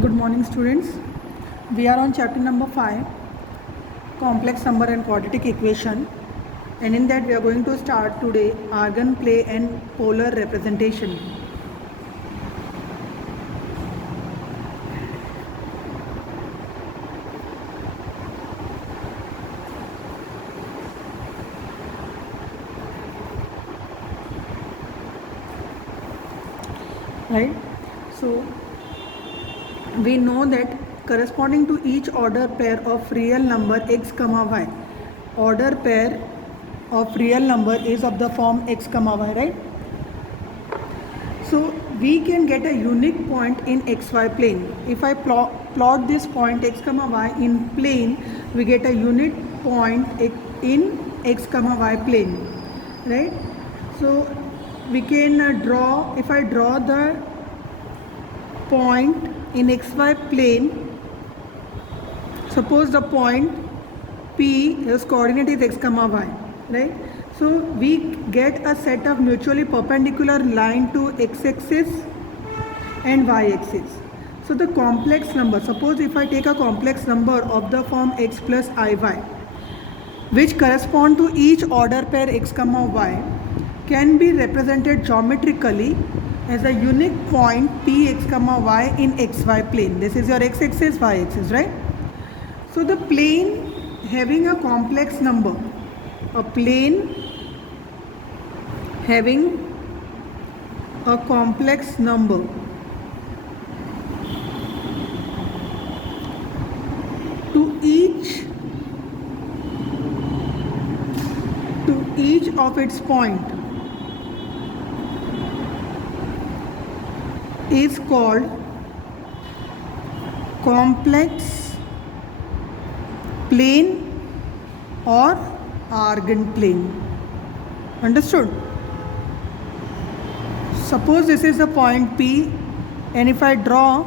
Good morning, students. We are on chapter number 5, complex number and quadratic equation, and in that we are going to start today eigenplay and polar representation. Right? So we know that corresponding to each order pair of real number x comma y, order pair of real number is of the form x comma y, right? So we can get a unique point in xy plane. If I plot this point x comma y in plane, we get a unit point in x comma y plane, right? So we can draw, if I draw the point in xy plane, suppose the point P, its coordinate is x comma y, right? So we get a set of mutually perpendicular line to x-axis and y-axis. So the complex number, suppose if I take a complex number of the form x plus iy, which correspond to each order pair x comma y, can be represented geometrically as a unique point P x comma y in xy plane. This is your x-axis, y-axis, right? So the plane having a complex number, a plane having a complex number to each of its point is called complex plane or eigenplane. Understood? Suppose this is the point P, and if I draw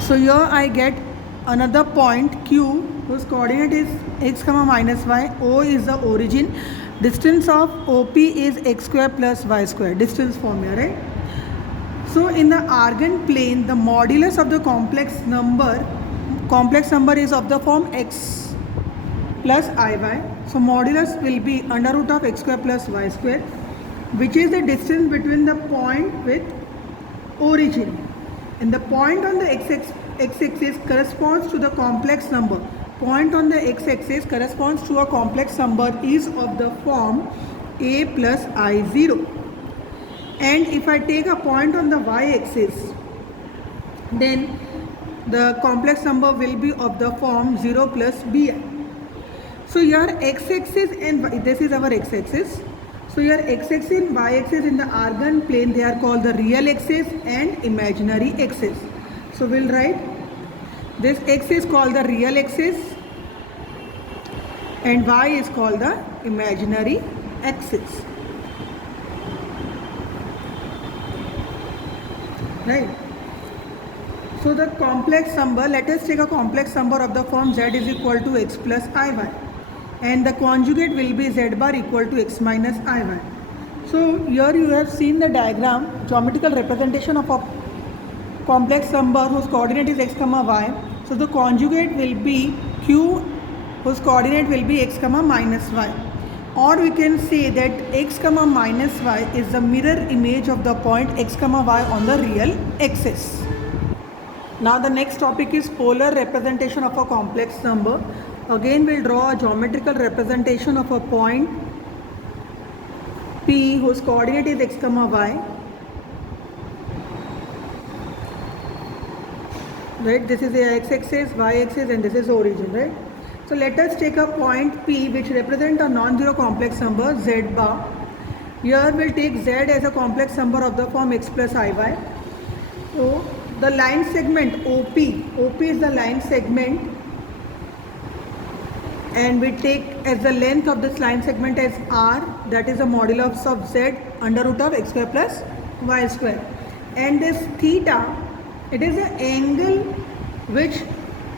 so here I get another point Q whose coordinate is x comma minus y. O is the origin. Distance of OP is x square plus y square. Distance formula, right? So in the eigenplane, the modulus of the complex number is of the form x plus iy. So modulus will be under root of x square plus y square, which is the distance between the point with origin. And the point on the x-axis corresponds to the complex number. Point on the x-axis corresponds to a complex number is of the form a plus I0. And if I take a point on the y-axis, then the complex number will be of the form 0 plus bi. So your x-axis and this is our x-axis. So your x-axis and y-axis in the eigenplane, they are called the real axis and imaginary axis. So we'll write this x is called the real axis and y is called the imaginary axis. Right? So the complex number, let us take a complex number of the form z is equal to x plus iy, and the conjugate will be z bar equal to x minus iy. So here you have seen the diagram, geometrical representation of a complex number whose coordinate is x comma y. So the conjugate will be q whose coordinate will be x comma minus y. Or we can say that x comma minus y is the mirror image of the point x comma y on the real axis. Now the next topic is polar representation of a complex number. Again we'll draw a geometrical representation of a point P whose coordinate is x comma y. Right, this is the x-axis, y-axis, and this is origin, right? So let us take a point P which represents a non-zero complex number z bar. Here we'll take z as a complex number of the form x plus iy. So the line segment OP is the line segment, and we take as the length of this line segment as r, that is a modulus of z under root of x square plus y square. And this theta, it is an angle which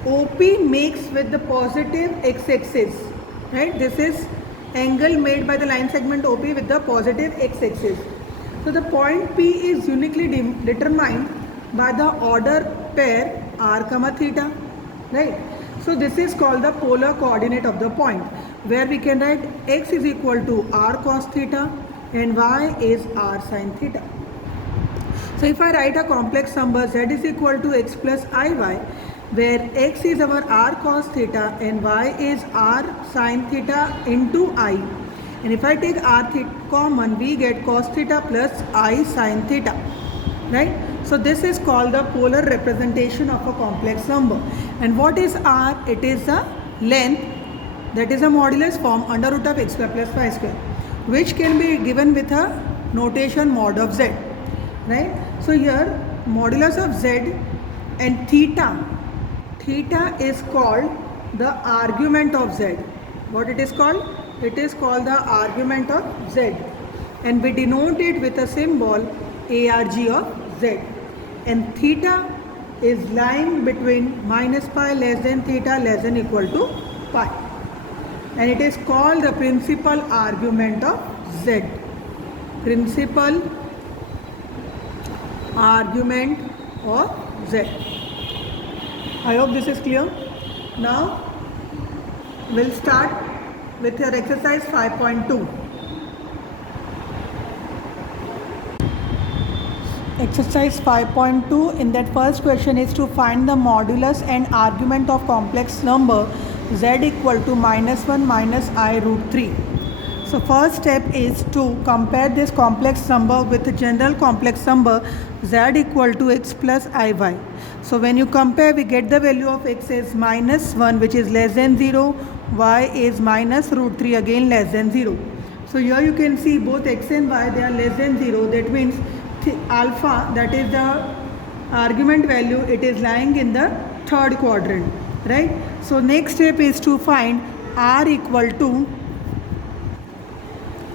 OP makes with the positive x-axis, right? This is angle made by the line segment OP with the positive x-axis. So the point P is uniquely determined by the order pair r comma theta, right? So this is called the polar coordinate of the point, where we can write x is equal to r cos theta and y is r sin theta. So if I write a complex number z is equal to x plus iy, where x is our r cos theta and y is r sin theta into I, and if I take r theta common, we get cos theta plus I sin theta, right? So this is called the polar representation of a complex number. And what is r? It is the length, that is a modulus form under root of x square plus y square, which can be given with a notation mod of z, right? So here modulus of z and theta is called the argument of z. What it is called? It is called the argument of z, and we denote it with a symbol arg of z, and theta is lying between minus pi less than theta less than equal to pi, and it is called the principal argument of z. Principal argument of z. I hope this is clear. Now we'll start with your exercise 5.2. Exercise 5.2, in that first question is to find the modulus and argument of complex number z equal to -1 minus I root 3. So first step is to compare this complex number with the general complex number z equal to x plus iy. So when you compare, we get the value of x is -1, which is less than 0, y is minus root 3, again less than 0. So here you can see both x and y, they are less than 0. That means alpha, that is the argument value, it is lying in the third quadrant, right? So next step is to find r equal to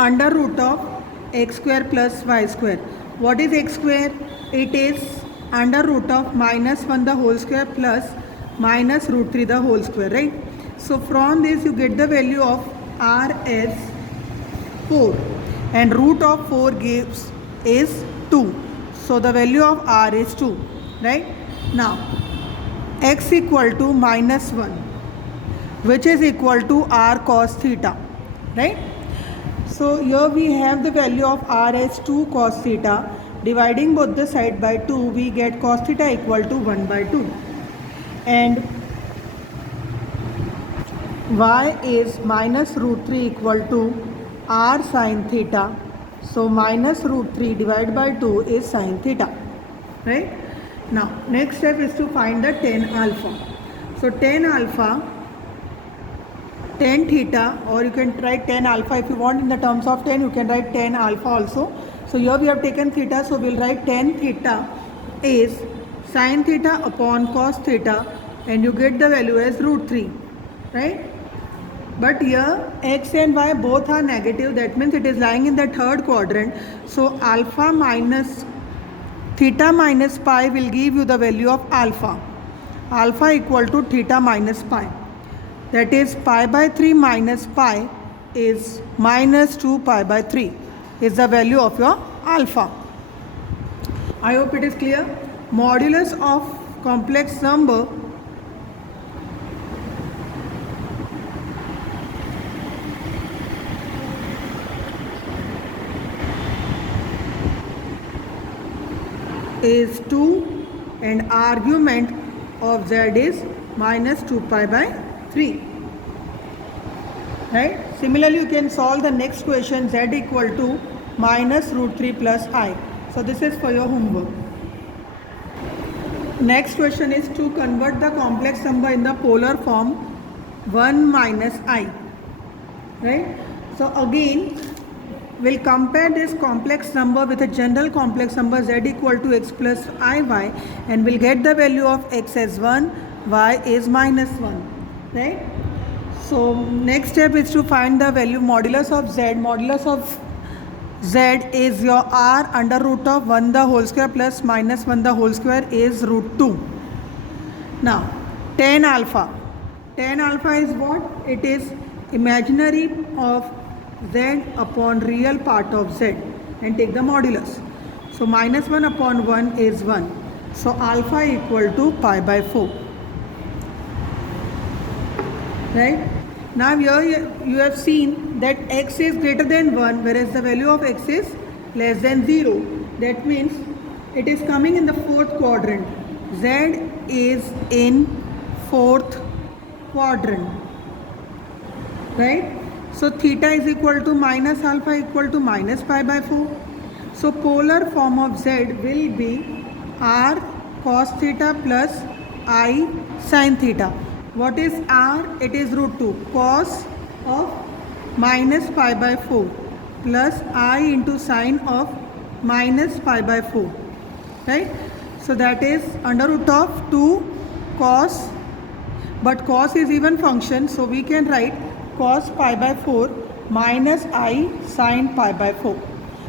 under root of x square plus y square. What is x square? It is under root of -1 the whole square plus minus root 3 the whole square, right? So from this you get the value of r as 4, and root of 4 gives is 2. So the value of r is 2, right? Now x equal to -1, which is equal to r cos theta, right? So here we have the value of r as 2 cos theta. Dividing both the side by 2, we get cos theta equal to 1 by 2. And y is minus root 3 equal to r sin theta. So minus root 3 divided by 2 is sin theta, right? Now next step is to find the tan alpha. So tan alpha, tan theta, or you can write tan alpha if you want in the terms of tan, you can write tan alpha also. So here we have taken theta, so we'll write tan theta is sin theta upon cos theta, and you get the value as root 3, right? But here x and y both are negative, that means it is lying in the third quadrant. So alpha minus theta minus pi will give you the value of alpha. Alpha equal to theta minus pi. That is pi by 3 minus pi is minus 2 pi by 3 is the value of your alpha. I hope it is clear. Modulus of complex number is 2 and argument of z is minus 2 pi by 3, right? Similarly, you can solve the next question, z equal to minus root 3 plus I. So this is for your homework. Next question is to convert the complex number in the polar form 1 minus I, right? So again we'll compare this complex number with a general complex number z equal to x plus iy, and we'll get the value of x as 1, y is minus 1, right? So next step is to find the value modulus of z. Modulus of z is your r under root of 1 the whole square plus minus 1 the whole square is root 2. Now tan alpha. Tan alpha is what? It is imaginary of z upon real part of z. and take the modulus. So minus 1 upon 1 is 1. So alpha equal to pi by 4. Right? Now here you have seen that x is greater than 1, whereas the value of x is less than 0. That means it is coming in the fourth quadrant. Z is in fourth quadrant. Right? So theta is equal to minus alpha equal to minus pi by 4. So polar form of Z will be r cos theta plus I sin theta. What is r? It is root 2 cos of minus pi by 4 plus I into sine of minus pi by 4. Right? So that is under root of 2 cos, but cos is even function, so we can write cos pi by 4 minus I sin pi by 4.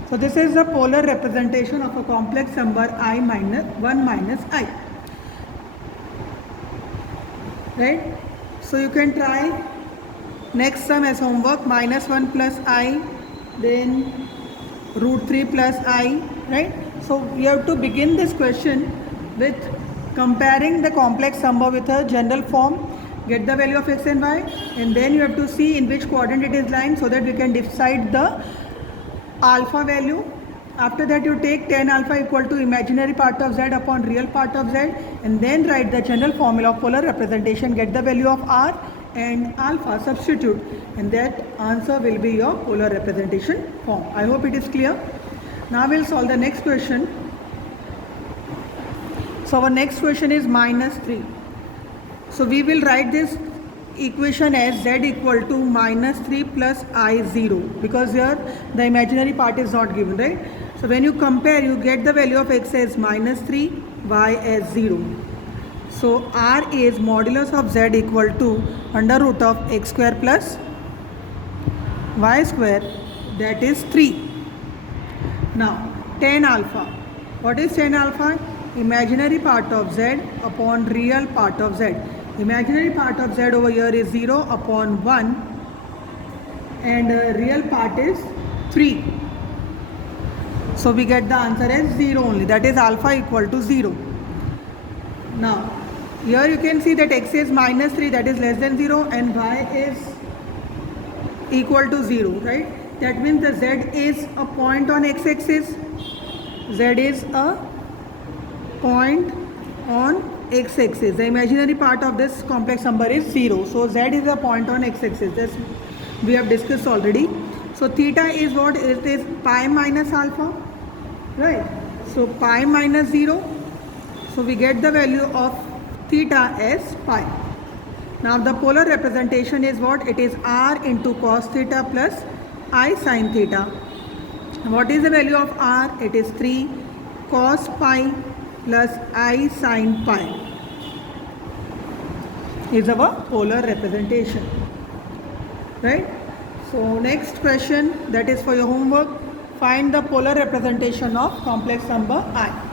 So this is the polar representation of a complex number I minus 1 minus I. Right? So you can try next sum as homework. Minus 1 plus I, then root 3 plus I. Right? So you have to begin this question with comparing the complex number with a general form, get the value of x and y, and then you have to see in which quadrant it is lying so that we can decide the alpha value. After that you take tan alpha equal to imaginary part of z upon real part of z, and then write the general formula of polar representation, get the value of r and alpha, substitute, and that answer will be your polar representation form. I hope it is clear. Now we'll solve the next question. So our next question is minus 3. So we will write this equation as z equal to minus 3 plus I 0, because here the imaginary part is not given, right? So when you compare, you get the value of x as minus 3, y as 0. So r is modulus of z equal to under root of x square plus y square, that is 3. Now tan alpha. What is tan alpha? Imaginary part of z upon real part of z. Imaginary part of z over here is 0 upon 1 and real part is 3. So we get the answer as 0 only, that is alpha equal to 0. Now here you can see that x is minus 3, that is less than 0, and y is equal to 0, right? That means the z is a point on x-axis. Z is a point on x-axis. The imaginary part of this complex number is 0. So z is a point on x-axis. This we have discussed already. So theta is what? It is pi minus alpha, right? So pi minus 0. So we get the value of theta as pi. Now the polar representation is what? It is r into cos theta plus I sin theta. What is the value of r? It is 3 cos pi plus I sin pi is our polar representation, right? So next question, that is for your homework. Find the polar representation of complex number I.